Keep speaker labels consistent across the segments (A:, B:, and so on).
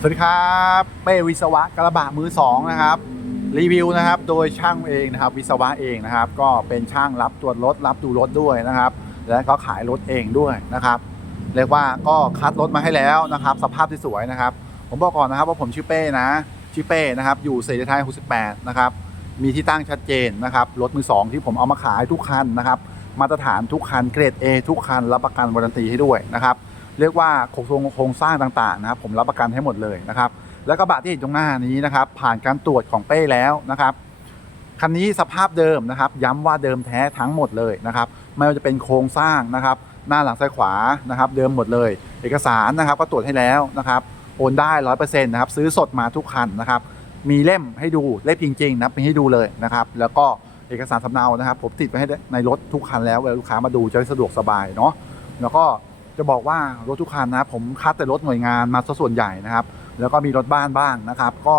A: สวัสดีครับเป้วิศวะกระบะมือสองนะครับรีวิวนะครับโดยช่างเองนะครับวิศวะเองนะครับ ก็เป็นช่างรับตรวจรถรับดูรถด้วยนะครับ และก็ขายรถเองด้วยนะครับเรียกว่าก็คัดรถมาให้แล้วนะครับ สภาพที่สวยนะครับ ผมบอกก่อนนะครับว่าผมชื่อเป้นะชื่อเป้นะครับอยู่เศรษฐไทย68นะครับมีที่ตั้งชัดเจนนะครับรถมือสองที่ผมเอามาขายทุกคันนะครับ มาตรฐานทุกคันเกรด A ทุกคันรับประกันวารันตีให้ด้วยนะครับ เรียกว่าโครงโครงสร้างต่างๆนะครับผมรับประกันให้หมดเลยนะครับ แล้วกระบะที่เห็นตรงหน้านี้นะครับ ผ่านการตรวจของเป้แล้วนะครับคันนี้สภาพเดิมนะครับ ย้ำว่าเดิมแท้ทั้งหมดเลยนะครับ ไม่ว่าจะเป็นโครงสร้างนะครับ หน้าหลังซ้ายขวานะครับ เดิมหมดเลย เอกสารนะครับ ก็ตรวจให้แล้วนะครับโอนได้ร้อยเปอร์เซ็นต์นะครับซื้อสดมาทุกคันนะครับ มีเล่มให้ดูเล่มจริงๆนะครับมีให้ดูเลยนะครับ แล้วก็เอกสารสำเนานะครับ ผมติดไว้ให้ในรถทุกคันแล้วเวลาลูกค้ามาดูจะสะดวกสบายเนาะแล้วก็ จะบอกว่ารถทุกคันนะผมคัดแต่รถหน่วยงานมาซะส่วนใหญ่นะครับ แล้วก็มีรถบ้านบ้างนะครับ ก็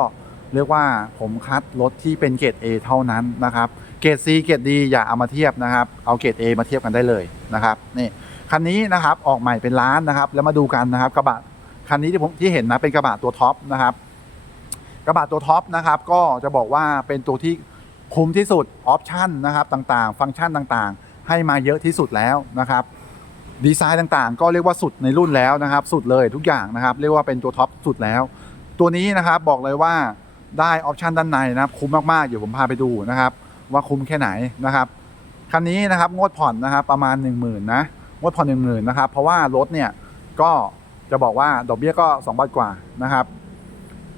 A: เรียกว่าผมคัดรถที่เป็นเกรด A เท่านั้นนะครับ เกรด C เกรด D อย่าเอามาเทียบนะครับ เอาเกรด A มาเทียบกันได้เลยนะครับนี่คันนี้นะครับออกใหม่เป็นล้านนะครับ แล้วมาดูกันนะครับกระบะคันนี้ที่ผมที่เห็นนะเป็นกระบะตัวท็อปนะครับกระบะตัวท็อปนะครับก็จะบอกว่าเป็นตัวที่คุ้มที่สุดออปชั่นนะครับต่างๆ ฟังก์ชันต่างๆ ให้มาเยอะที่สุดแล้วนะครับ ดีไซน์ต่างๆ ก็เรียกว่าสุดในรุ่นแล้วนะครับ สุดเลยทุกอย่างนะครับ เรียกว่าเป็นตัวท็อปสุดแล้ว ตัวนี้นะครับบอกเลยว่าได้ออปชันด้านในนะครับ คุ้มมากๆเดี๋ยวผมพาไปดูนะครับ ว่าคุ้มแค่ไหนนะครับคันนี้นะครับงวดผ่อนนะครับประมาณ 1 0,000นะงวดผ่อน1 0,000นะครับเพราะว่ารถเนี่ยก็จะบอกว่าดอกเบี้ยก็2บาทกว่านะครับ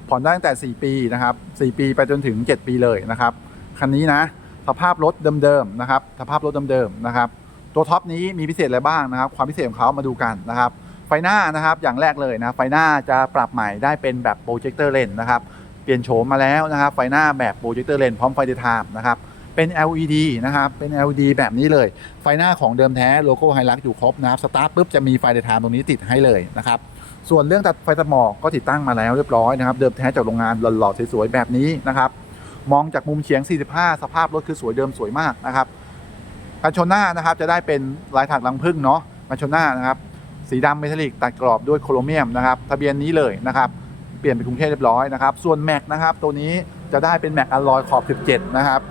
A: ผ่อนได้ตั้งแต่ 4 ปีนะครับ 4 ปีไปจนถึง 7 ปีเลยนะครับคันนี้นะสภาพรถเดิมๆนะครับสภาพรถเดิมๆนะครับ ตัวท็อปนี้มีพิเศษอะไรบ้างนะครับ ความพิเศษของเขามาดูกันนะครับ ไฟหน้านะครับอย่างแรกเลยนะไฟหน้าจะปรับใหม่ได้เป็นแบบโปรเจคเตอร์เลนนะครับเปลี่ยนโฉมมาแล้วนะครับไฟหน้าแบบโปรเจคเตอร์เลนพร้อมไฟเดย์ไทม์นะครับเป็น LED นะครับ เป็น LED แบบนี้เลย ไฟหน้าของเดิมแท้โลโก้ไฮลักอยู่ครบนะครับ สตาร์ทปุ๊บจะมีไฟเดย์ไทม์ตรงนี้ติดให้เลยนะครับ ส่วนเรื่องตัดไฟตัดหมอกก็ติดตั้งมาแล้วเรียบร้อยนะครับ เดิมแท้จากโรงงานหล่อๆสวยๆแบบนี้นะครับ มองจากมุมเฉียง 45 สภาพรถคือสวยเดิมสวยมากนะครับ กันชนหน้านะครับจะได้เป็นลายถักลังพึ่งเนาะกันชนหน้านะครับสีดำเมทัลลิกตัดกรอบด้วยโครเมียมนะครับทะเบียนนี้เลยนะครับเปลี่ยนเป็นกรุงเทพเรียบร้อยนะครับส่วนแม็กนะครับตัวนี้จะได้เป็นแม็กอลลอยขอบ 17 นะครับ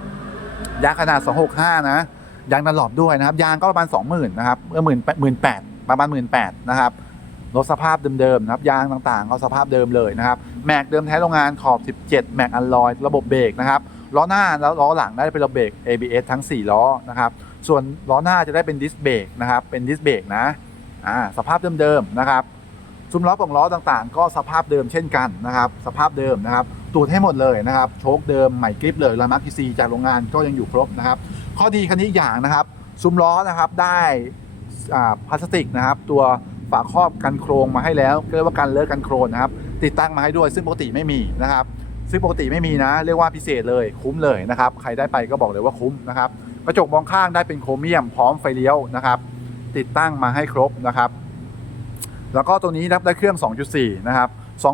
A: ยางขนาด 265 นะยางดันหลอบด้วยนะครับยางก็ประมาณ 20,000นะครับเมื่อหมื่นหมื่นแปดประมาณหมื่นแปดนะครับรถสภาพเดิมๆนะครับยางต่างๆ ก็สภาพเดิมเลยนะครับแม็กเดิมแท้โรงงานขอบ 17 แม็กอลลอย ระบบเบรกนะครับล้อหน้าแล้วล้อหลังได้เป็นระบบเบรก ABS ทั้ง 4 ล้อนะครับ ส่วนล้อหน้าจะได้เป็นดิสเบรกนะครับเป็นดิสเบรกนะอ่าสภาพเดิมๆนะครับซุ้มล้อปล่องล้อต่างๆ ก็สภาพเดิมเช่นกันนะครับ สภาพเดิมนะครับตรวจให้หมดเลยนะครับโชคเดิมใหม่กริปเลยลามาร์คีซีจากโรงงานก็ยังอยู่ครบนะครับ ข้อดีคันนี้อย่างนะครับ ซุ้มล้อนะครับได้พลาสติกนะครับ ตัวฝาครอบกันโครงมาให้แล้วเรียกว่ากันเลอะกันโครนนะครับ ติดตั้งมาให้ด้วยซึ่งปกติไม่มีนะครับ ซึ่งปกติไม่มีนะ เรียกว่าพิเศษเลยคุ้มเลยนะครับ ใครได้ไปก็บอกเลยว่าคุ้มนะครับ กระจกมองข้างได้เป็นโครเมียมพร้อมไฟเลี้ยวนะครับ ติดตั้งมาให้ครบนะครับ แล้วก็ตัวนี้รับได้เครื่อง 2.4 นะครับ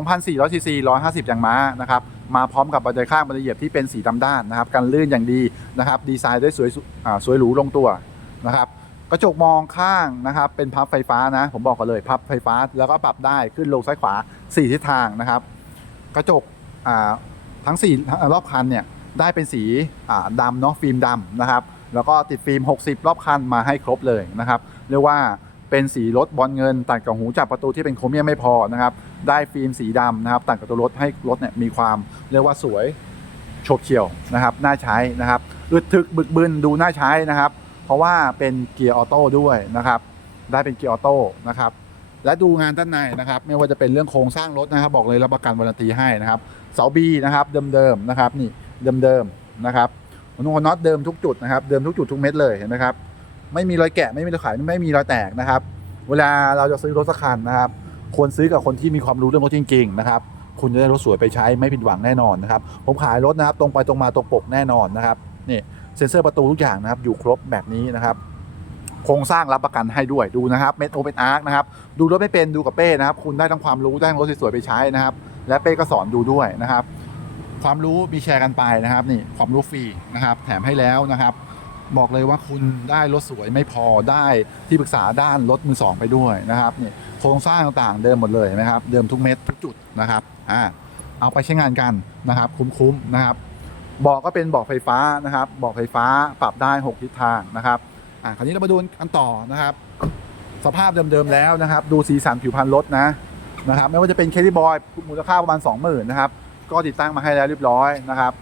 A: 2,400ซีซี150แรงม้านะครับ มาพร้อมกับบันไดข้างบันไดเหยียบที่เป็นสีดำด้านนะครับกันลื่นอย่างดีนะครับ ดีไซน์ได้สวยสวยหรูลงตัวนะครับกระจกมองข้างนะครับ เป็นพับไฟฟ้านะ ผมบอกกันเลยพับไฟฟ้าแล้วก็ปรับได้ขึ้นลงซ้ายขวา 4 ทิศทางนะครับ กระจกทั้ง 4 รอบคันเนี่ยได้เป็นสีดำเนาะฟิล์มดำนะครับ แล้วก็ติดฟิล์ม 60 รอบคันมาให้ครบเลยนะครับ เรียกว่าเป็นสีรถบอลเงินตัดกับหูจับประตูที่เป็นโครเมียมไม่พอนะครับ ได้ฟิล์มสีดำนะครับตัดกับตัวรถให้รถเนี่ยมีความเรียกว่าสวยโฉบเฉี่ยวนะครับน่าใช้นะครับอึดถึกบึกบึนดูน่าใช้นะครับ เพราะว่าเป็นเกียร์ออโต้ด้วยนะครับ ได้เป็นเกียร์ออโต้นะครับและดูงานด้านในนะครับ ไม่ว่าจะเป็นเรื่องโครงสร้างรถนะครับ บอกเลยรับประกันวารันตีให้นะครับเสาบีนะครับเดิมๆนะครับนี่เดิมๆนะครับ นุ่งหัวน็อตเดิมทุกจุดนะครับ เดิมทุกจุดทุกเม็ดเลยเห็นไหมครับ ไม่มีรอยแกะไม่มีรอยขายไม่มีรอยแตกนะครับ เวลาเราจะซื้อรถสักคันนะครับ ควรซื้อกับคนที่มีความรู้เรื่องรถจริง ๆ นะครับ คุณจะได้รถสวยไปใช้ไม่ผิดหวังแน่นอนนะครับ ผมขายรถนะครับ ตรงไปตรงมาตรงปกแน่นอนนะครับนี่เซ็นเซอร์ประตูทุกอย่างนะครับ อยู่ครบแบบนี้นะครับโครงสร้างรับประกันให้ด้วยดูนะครับเมทโอเป็นอาร์คนะครับดูรถไม่เป็นดูกับเป้นะครับ คุณได้ทั้งความรู้ได้ทั้งรถสวยๆไปใช้นะครับ และเป้ก็สอนดูด้วยนะครับ ความรู้มีแชร์กันไปนะครับนี่ความรู้ฟรีนะครับ แถมให้แล้วนะครับ บอกเลยว่าคุณได้รถสวยไม่พอได้ที่ปรึกษาด้านรถมือสองไปด้วยนะครับนี่โครงสร้างต่างๆเดิมหมดเลยนะครับ เดิมทุกเม็ดทุกจุดนะครับอ่าเอาไปใช้งานกันนะครับ คุ้มๆนะครับบอกก็เป็นบอกไฟฟ้านะครับบอกไฟฟ้าปรับได้ 6 ทิศทางนะครับอ่าคราวนี้เรามาดูกันต่อนะครับ สภาพเดิมๆแล้วนะครับ ดูสีสันผิวพรรณรถนะนะครับ ไม่ว่าจะเป็นเคที่บอยมูลค่าประมาณ 20,000นะครับ ก็ติดตั้งมาให้แล้วเรียบร้อยนะครับ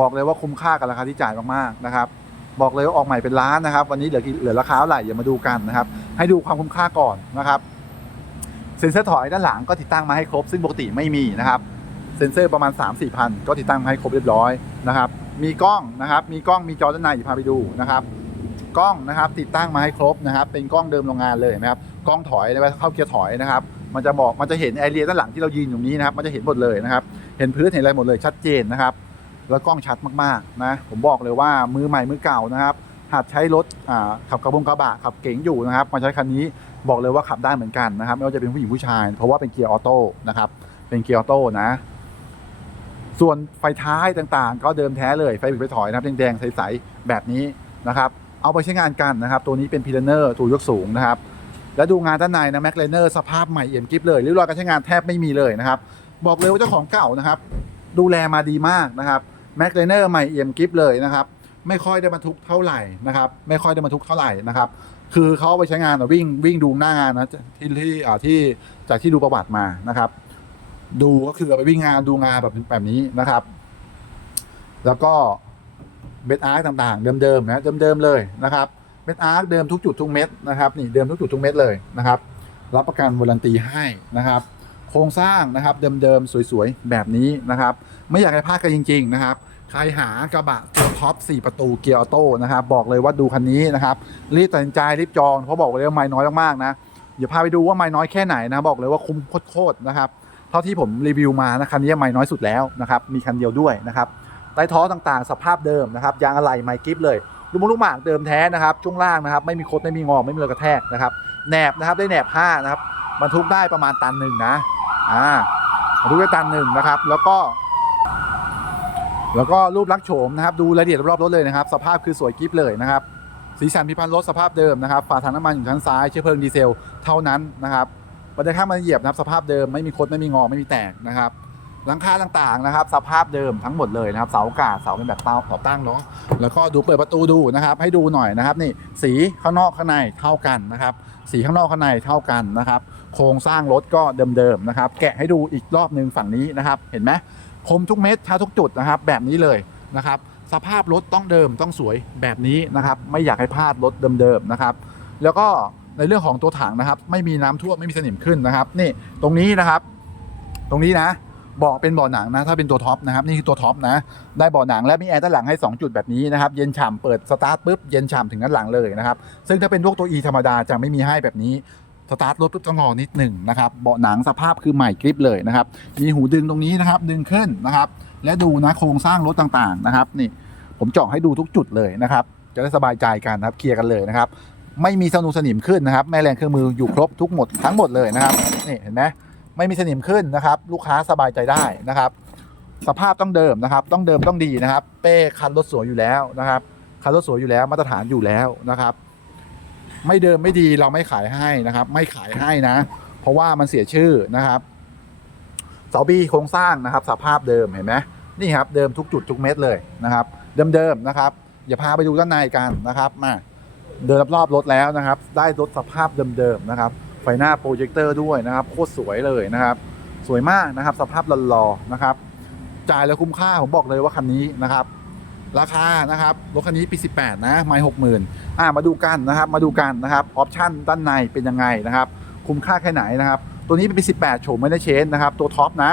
A: บอกเลยว่าคุ้มค่ากับราคาที่จ่ายมากๆนะครับ บอกเลยว่าออกใหม่เป็นล้านนะครับ วันนี้เหลือเหลือราคาเท่าไหร่อย่ามาดูกันนะครับ ให้ดูความคุ้มค่าก่อนนะครับเซ็นเซอร์ถอยด้านหลังก็ติดตั้งมาให้ครบ ซึ่งปกติไม่มีนะครับเซ็นเซอร์ประมาณ 3 4 0 0พันก็ติดตั้งมาให้ครบเรียบร้อยนะครับมีกล้องนะครับ มีกล้องมีจอด้านในอยู่พาไปดูนะครับ กล้องนะครับติดตั้งมาให้ครบนะครับ เป็นกล้องเดิมโรงงานเลยนะครับ กล้องถอยนะครับเข้าเกียร์ถอยนะครับ มันจะบอกมันจะเห็นแอเรียด้านหลังที่เรายืนอยู่นี้นะครับ มันจะเห็นหมดเลยนะครับ เห็นพื้นเห็นอะไรหมดเลยชัดเจนนะครับ แล้วกล้องชัดมากๆนะผมบอกเลยว่ามือใหม่มือเก่านะครับหัดใช้รถขับกระบงกระบะขับเก๋งอยู่นะครับมาใช้คันนี้บอกเลยว่าขับได้เหมือนกันนะครับไม่ว่าจะเป็นผู้หญิงผู้ชาย เพราะว่าเป็นเกียร์ออโต้นะครับเป็นเกียร์ออโต้นะ ส่วนไฟท้ายต่างๆ ก็เดิมแท้เลยไฟบิดไฟถอยนะครับแดงๆใสๆแบบนี้นะครับเอาไปใช้งานกันนะครับ ตัวนี้เป็นพีเนอร์ตัวยกสูงนะครับ แล้วดูงานด้านในนะแม็กเลเนอร์สภาพใหม่เอี่ยมกริบเลยริ้วรอยการใช้งานแทบไม่มีเลยนะครับ บอกเลยว่าเจ้าของเก่านะครับ ดูแลมาดีมากนะครับแม็กเลเนอร์ใหม่เอี่ยมกริบเลยนะครับ ไม่ค่อยได้บรรทุกเท่าไหร่นะครับ ไม่ค่อยได้บรรทุกเท่าไหร่นะครับ คือเขาไปใช้งานวิ่งวิ่งดูหน้างานนะที่ที่อ่าที่จากที่ดูประวัติมานะครับ ดูก็คือไปวิ่งงานดูงานแบบแบบนี้นะครับ แล้วก็เบสอาร์ต่างๆ เดิมๆนะเดิมๆเลยนะครับเบสอาร์เดิมทุกจุดทุกเม็ดนะครับนี่เดิมทุกจุดทุกเม็ดเลยนะครับ รับประกันวารันตีให้นะครับ โครงสร้างนะครับเดิมๆ สวยๆ แบบนี้นะครับ ไม่อยากให้พลาดกันจริง ๆ นะครับ ใครหากระบะตัวท็อป 4 ประตูเกียร์ออโต้นะครับ บอกเลยว่าดูคันนี้นะครับ รีบตัดสินใจรีบจองเพราะบอกเลยว่าไม่น้อยมากๆนะเดี๋ยวพาไปดูว่าไม่น้อยแค่ไหนนะ บอกเลยว่าคุ้มโคตรๆนะครับเท่าที่ผมรีวิวมานะคันนี้ไม่น้อยสุดแล้วนะครับมีคันเดียวด้วยนะครับใต้ท้อต่างๆ สภาพเดิมนะครับยางอะไหล่ไมค์กิฟเลยลูกมลูกหมากเดิมแท้นะครับช่วงล่างนะครับไม่มีคดไม่มีงอไม่มีรอยกระแทกนะครับแหนบนะครับได้แหนบผ้านะครับบรรทุกได้ประมาณตันหนึ่งนะ อ่ารรทุกได้ตันหนึ่งนะครับ แล้วก็ แล้วก็รูปลักษณ์โฉมนะครับ ดูรายละเอียดรอบๆรถเลยนะครับ สภาพคือสวยกิ๊บเลยนะครับ สีสันพิพันธ์รถสภาพเดิมนะครับ ฝาถังน้ำมันอยู่ชั้นซ้าย เชื้อเพลิงดีเซลเท่านั้นนะครับบันไดข้างมันเหยียบนะครับ สภาพเดิมไม่มีคดไม่มีงอไม่มีแตกนะครับ หลังคาต่างๆนะครับ สภาพเดิมทั้งหมดเลยนะครับ เสาอากาศเสาเป็นแบบเตาต่อตั้งเนาะแล้วก็ดูเปิดประตูดูนะครับ ให้ดูหน่อยนะครับ นี่สีข้างนอกข้างในเท่ากันนะครับ สีข้างนอกข้างในเท่ากันนะครับ โครงสร้างรถก็เดิมๆนะครับ แกะให้ดูอีกรอบหนึ่งฝั่งนี้นะครับ เห็นไหมคมทุกเม็ดชาทุกจุดนะครับ แบบนี้เลยนะครับสภาพรถต้องเดิมต้องสวยแบบนี้นะครับ ไม่อยากให้พลาดรถเดิมๆนะครับ แล้วก็ในเรื่องของตัวถังนะครับ ไม่มีน้ำท่วมไม่มีสนิมขึ้นนะครับ นี่ตรงนี้นะครับ ตรงนี้นะ เบาะเป็นเบาะหนังนะถ้าเป็นตัวท็อปนะครับนี่คือตัวท็อปนะได้เบาะหนังและมีแอร์ด้านหลังให้ 2 จุดแบบนี้นะครับเย็นฉ่ำเปิดสตาร์ทปุ๊บเย็นฉ่ำถึงด้านหลังเลยนะครับซึ่งถ้าเป็นพวกตัว E ธรรมดาจะไม่มีให้แบบนี้สตาร์ทรถปุ๊บต้องรอนิดหนึ่งนะครับเบาะหนังสภาพคือใหม่กริปเลยนะครับมีหูดึงตรงนี้นะครับดึงขึ้นนะครับและดูนะโครงสร้างรถต่างๆนะครับนี่ผมเจาะให้ดูทุกจุดเลยนะครับจะได้สบายใจกันนะครับเคลียร์กันเลยนะครับไม่มีสนุสนิมขึ้นนะครับแม่แรงเครื่องมืออยู่ครบทุกหมดทั้งหมดเลยนะครับนี่เห็นไหม ไม่มีสนิมขึ้นนะครับ ลูกค้าสบายใจได้นะครับ สภาพต้องเดิมนะครับ ต้องเดิมต้องดีนะครับ เป้คันรถสวยอยู่แล้วนะครับคันรถสวยอยู่แล้วมาตรฐานอยู่แล้วนะครับ ไม่เดิมไม่ดีเราไม่ขายให้นะครับ ไม่ขายให้นะ เพราะว่ามันเสียชื่อนะครับเสาบีโครงสร้างนะครับ สภาพเดิมเห็นไหมนี่ครับเดิมทุกจุดทุกเม็ดเลยนะครับ เดิมๆนะครับอย่าพาไปดูด้านในกันนะครับมาเดินรอบๆรถแล้วนะครับ ได้รถสภาพเดิมๆนะครับ ฟหน้าโปรเจคเตอร์ด้วยนะครับโคตรสวยเลยนะครับ สวยมากนะครับ สภาพหล่อๆนะครับ จ่ายแล้วคุ้มค่าผมบอกเลยว่าคันนี้นะครับ ราคานะครับรถคันนี้ปี 18 นะไม่หกหมื่นอ่ามาดูกันนะครับ มาดูกันนะครับออปชั่นด้านในเป็นยังไงนะครับ คุ้มค่าแค่ไหนนะครับ ตัวนี้เป็นปี 18 โฉมไม่ได้เชนนะครับ ตัวท็อปนะ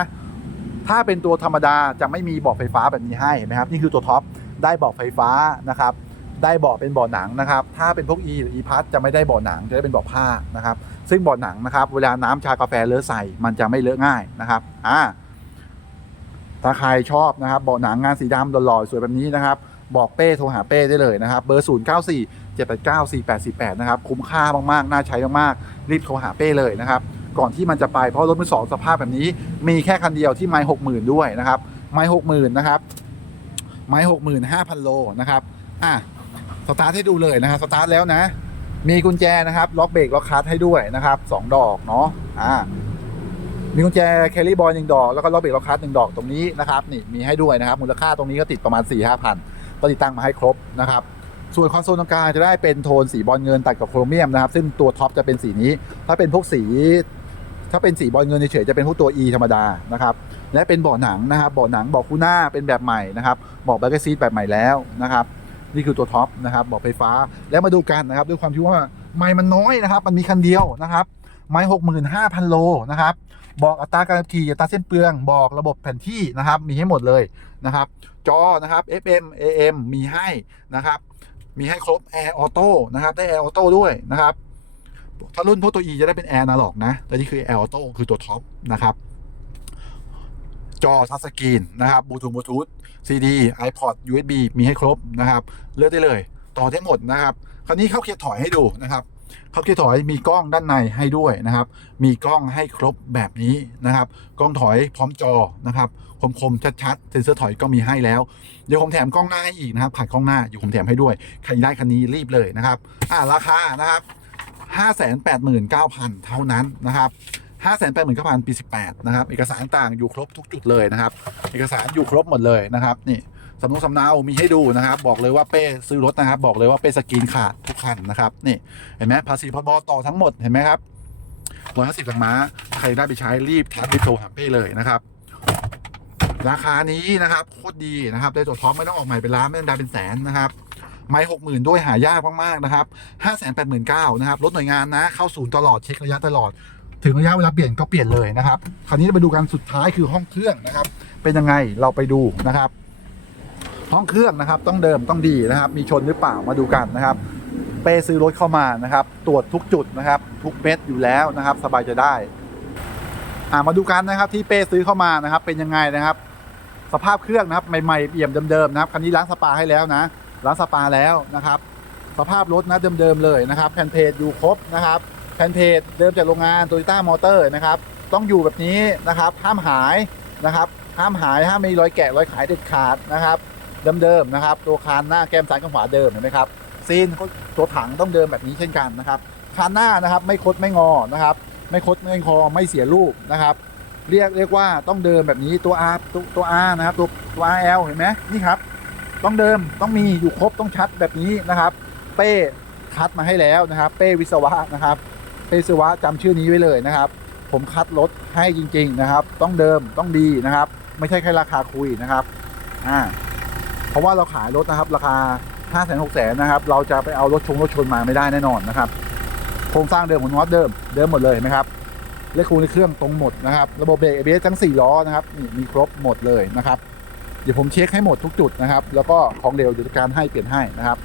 A: ถ้าเป็นตัวธรรมดาจะไม่มีเบาะไฟฟ้าแบบนี้ให้นไหมครับ นี่คือตัวท็อปได้เบาะไฟฟ้านะครับได้เบาะเป็นเบาะหนังนะครับ ถ้าเป็นพวก E หรือ E พัทจะไม่ได้เบาะหนัง จะได้เป็นเบาะผ้านะครับ ซึ่งเบาะหนังนะครับเวลาน้ำชากาแฟเลอะใส่มันจะไม่เลอะง่ายนะครับอ่าถ้าใครชอบนะครับเบาะหนังงานสีดำหล่อๆสวยแบบนี้นะครับ บอกเป้โทรหาเป้ได้เลยนะครับ เบอร์ 0 9 4 7 8 9 4 8 4 8 นะครับ คุ้มค่ามากๆ น่าใช้มากๆ รีบโทรหาเป้เลยนะครับ ก่อนที่มันจะไปเพราะรถมือสองสภาพแบบนี้ มีแค่คันเดียวที่ไม้หกหมื่นด้วยนะครับ ไม้หกหมื่นนะครับ ไม้หกหมื่นห้าพันโลนะครับอะสตาร์ทให้ดูเลยนะครับสตาร์ทแล้วนะ มีกุญแจนะครับ ล็อกเบรกล็อกคลัตให้ด้วยนะครับสองดอกเนาะอ่ามีกุญแจแคลรี่บอยหนึ่งดอกแล้วก็ล็อกเบรกล็อกคลัตหนึ่งดอกตรงนี้นะครับนี่มีให้ด้วยนะครับ มูลค่าตรงนี้ก็ติดประมาณ4ี่ห้าพันก็ติดตั้งมาให้ครบนะครับส่วนคอนโซลตรงกลางจะได้เป็นโทนสีบอลเงินตัดกับโครเมียมนะครับ ซึ่งตัวท็อปจะเป็นสีนี้ ถ้าเป็นพวกสี ถ้าเป็นสีบอลเงินเฉยจะเป็นพวกตัว E ธรรมดานะครับ และเป็นเบาะหนังนะครับเบาะหนังเบาะคู่หน้าเป็นแบบใหม่นะครับเบาะแบ็กซีทแบบใหม่แล้วนะครับ นี่คือตัวท็อปนะครับบาะไฟฟ้าแล้วมาดูกันนะครับด้วยความที่ว่าไม้มันน้อยนะครับ มันมีคันเดียวนะครับไม้หกหมื่นห้าพันโลนะครับบอกอัตราการขับขี่อัตราเส้นเปลืองบอกระบบแผนที่นะครับ มีให้หมดเลยนะครับ จอนะครับ FM AM มีให้นะครับ มีให้ครบ Air Auto นะครับ ได้ Air Auto ด้วยนะครับ ถ้ารุ่นพวกตัว E จะได้เป็น Air นาล็อกนะ แต่นี่คือ Air Auto คือตัวท็อปนะครับ จอทัชสกรีนนะครับบลูทูธบลูทูธ CD iPod USB มีให้ครบนะครับ เลือกได้เลย ต่อได้หมดนะครับ คราวนี้เข้าเกียร์ถอยให้ดูนะครับเข้าเกียร์ถอยมีกล้องด้านในให้ด้วยนะครับ มีกล้องให้ครบแบบนี้นะครับ กล้องถอยพร้อมจอนะครับ คมๆชัดๆเซ็นเซอร์ถอยก็มีให้แล้ว เดี๋ยวผมแถมกล้องหน้าให้อีกนะครับขาดกล้องหน้าอยู่ผมแถมให้ด้วย ใครได้คันนี้รีบเลยนะครับ อ่าราคานะครับ589,000 เท่านั้นนะครับ 589,000ปี 18 นะครับ เอกสารต่างอยู่ครบทุกจุดเลยนะครับ เอกสารอยู่ครบหมดเลยนะครับนี่สำเนาสำเนามีให้ดูนะครับ บอกเลยว่าเป้ซื้อรถนะครับ บอกเลยว่าเป้สกรีนขาดทุกคันนะครับนี่เห็นไหมภาษีพบต่อทั้งหมดเห็นไหมครับ150แรงม้าใครได้ไปใช้รีบทักรีบโทรหาเป้เลยนะครับ ราคานี้นะครับโคตรดีนะครับได้ตัวท็อปไม่ต้องออกใหม่เป็นล้านไม่ต้องได้เป็นแสนนะครับไม่หกหมื่นด้วยหายากมาก ๆ นะครับห้าแสนแปดหมื่นเก้านะครับรถหน่วยงานนะ เข้าศูนย์ตลอดเช็คระยะตลอด ถึงระยะเวลาเปลี่ยนก็เปลี่ยนเลยนะครับ คราวนี้มาดูกันสุดท้ายคือห้องเครื่องนะครับ เป็นยังไงเราไปดูนะครับ ห้องเครื่องนะครับต้องเดิมต้องดีนะครับ มีชนหรือเปล่ามาดูกันนะครับเป้ซื้อรถเข้ามานะครับ ตรวจทุกจุดนะครับ ทุกเม็ดอยู่แล้วนะครับ สบายจะได้อ่ามาดูกันนะครับที่เป้ซื้อเข้ามานะครับ เป็นยังไงนะครับ สภาพเครื่องนะครับใหม่ๆเอี่ยมเดิมๆนะครับคันนี้ล้างสปาให้แล้วนะล้างสปาแล้วนะครับ สภาพรถนะเดิมๆเลยนะครับแผ่นเพจอยู่ครบนะครับ แผ่นเพจเดิมจากโรงงานโตโยต้ามอเตอร์นะครับ ต้องอยู่แบบนี้นะครับ ห้ามหายนะครับห้ามหายห้ามมีรอยแกะรอยขายเด็ดขาดนะครับเดิมๆนะครับตัวคานหน้าแก้มซ้ายกับขวาเดิมเห็นไหมครับซีนตัวถังต้องเดิมแบบนี้เช่นกันนะครับคานหน้านะครับไม่คดไม่งอนะครับ ไม่คดไม่คอไม่เสียรูปนะครับ เรียกเรียกว่าต้องเดิมแบบนี้ตัว R ตัวตัว R นะครับตัวตัว RL เห็นไหมนี่ครับ ต้องเดิมต้องมีอยู่ครบต้องชัดแบบนี้นะครับ เป้คัดมาให้แล้วนะครับ เป้วิศวะนะครับ เป้วิศวะจำชื่อนี้ไว้เลยนะครับ ผมคัดรถให้จริง ๆนะครับ ต้องเดิมต้องดีนะครับ ไม่ใช่แค่ราคาคุยนะครับอ่าเพราะว่าเราขายรถนะครับ ราคา5 6 0 0 0 0นนะครับ เราจะไปเอารถชงรถชนมาไม่ได้แน่นอนนะครับ โครงสร้างเดิมของน็อตเดิมเดิมหมดเลยเห็นไหมครับเลขคูณในเครื่องตรงหมดนะครับ ระบบเบรก ABS ทั้ง 4 ล้อนะครับนี่มีครบหมดเลยนะครับ เดี๋ยวผมเช็คให้หมดทุกจุดนะครับ แล้วก็ของเร็วเดี๋ยวการให้เปลี่ยนให้นะครับ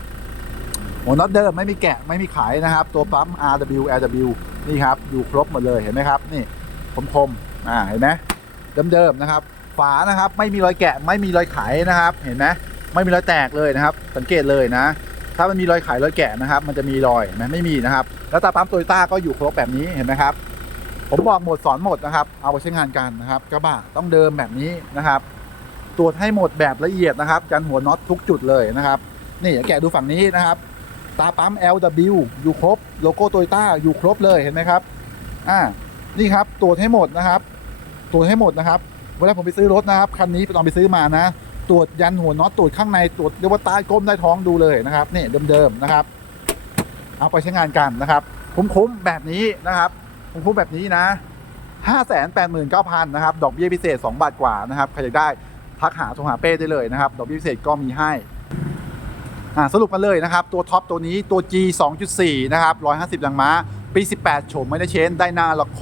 A: หัวน็อตเดิมไม่มีแกะไม่มีขายนะครับ ตัวปั๊ม RW RW นี่ครับ อยู่ครบหมดเลยเห็นไหมครับ นี่คมๆอ่าเห็นไหมเดิมๆนะครับ ฝานะครับไม่มีรอยแกะไม่มีรอยไขนะครับ เห็นไหมไม่มีรอยแตกเลยนะครับ สังเกตเลยนะ ถ้ามันมีรอยไขรอยแกะนะครับ มันจะมีรอยนไหมไม่มีนะครับ แล้วตาปั๊มโตโยต้าก็อยู่ครบแบบนี้เห็นไหมครับ ผมบอกหมดสอนหมดนะครับ เอาไปใช้งานกันนะครับกระบะต้องเดิมแบบนี้นะครับตรวจให้หมดแบบละเอียดนะครับยันหัวน็อตทุกจุดเลยนะครับ นี่แกะดูฝั่งนี้นะครับ ตาปั๊ม LW อยู่ครบโลโก้โตโยต้าอยู่ครบเลยเห็นไหมครับอ่านี่ครับตรวจให้หมดนะครับตรวจให้หมดนะครับเวลาผมไปซื้อรถนะครับคันนี้ตอนไปซื้อมานะ ตรวจยันหัวน็อตตรวจข้างในตรวจเรียกว่าใต้ก้มใต้ท้องดูเลยนะครับนี่เดิมๆนะครับ เอาไปใช้งานกันนะครับคุ้มๆแบบนี้นะครับผมพูดแบบนี้นะ5 8 9 0 0 0นะครับดอกเบี้ยพิเศษ 2 บาทกว่านะครับใครอยากได้ทักหาโทรหาเป้ได้เลยนะครับดอกเบี้ยพิเศษก็มีให้ สรุปมาเลยนะครับ ตัวท็อปตัวนี้ตัว G 2.4 นะครับ 150แรงม้า ปี 18 โฉมไม่ได้เชน ได้หน้าล็อกโค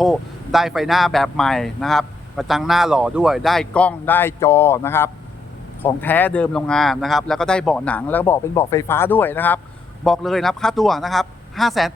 A: ได้ไฟหน้าแบบใหม่นะครับ กระจังหน้าหล่อด้วย ได้กล้อง ได้จอนะครับ ของแท้เดิมโรงงานนะครับ แล้วก็ได้เบาะหนัง แล้วก็เบาะเป็นเบาะไฟฟ้าด้วยนะครับ บอกเลยนะครับ ค่าตัวนะครับ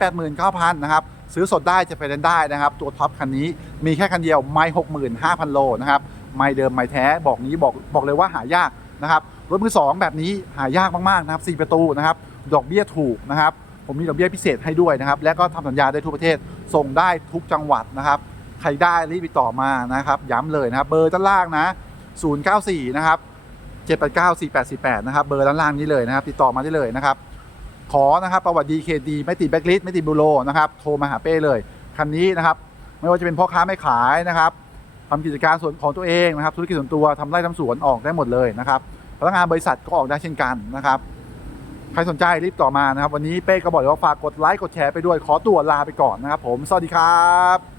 A: 589,000 นะครับ ซื้อสดได้จะไปเล่นได้นะครับ ตัวท็อปคันนี้มีแค่คันเดียวไม่65,000 โลนะครับ ไม่เดิมไม่แท้ บอกนี้บอกบอกเลยว่าหายากนะครับ รถมือสองแบบนี้หายากมากๆนะครับ4ประตูนะครับ ดอกเบี้ยถูกนะครับ ผมมีดอกเบี้ยพิเศษให้ด้วยนะครับ และก็ทำสัญญาได้ทุกประเทศ ส่งได้ทุกจังหวัดนะครับ ใครได้รีบติดต่อมานะครับ ย้ำเลยนะครับ เบอร์ด้านล่างนะ 094 นะครับ 789 4848 นะครับ เบอร์ด้านล่างนี้เลยนะครับ ติดต่อมาได้เลยนะครับ ขอนะครับประวัติดีเคดีไม่ติดแบ็กลิสไม่ติดบูโรนะครับ โทรมาหาเป้เลย คันนี้นะครับ ไม่ว่าจะเป็นพ่อค้าไม่ขายนะครับทำกิจการส่วนของตัวเองนะครับ ธุรกิจส่วนตัวทำไร่ทำสวนออกได้หมดเลยนะครับ พนักงานบริษัทก็ออกได้เช่นกันนะครับ ใครสนใจรีบต่อมานะครับ วันนี้เป้ก็บอกเลยว่าฝากกดไลค์กดแชร์ไปด้วยขอตัวลาไปก่อนนะครับผม สวัสดีครับ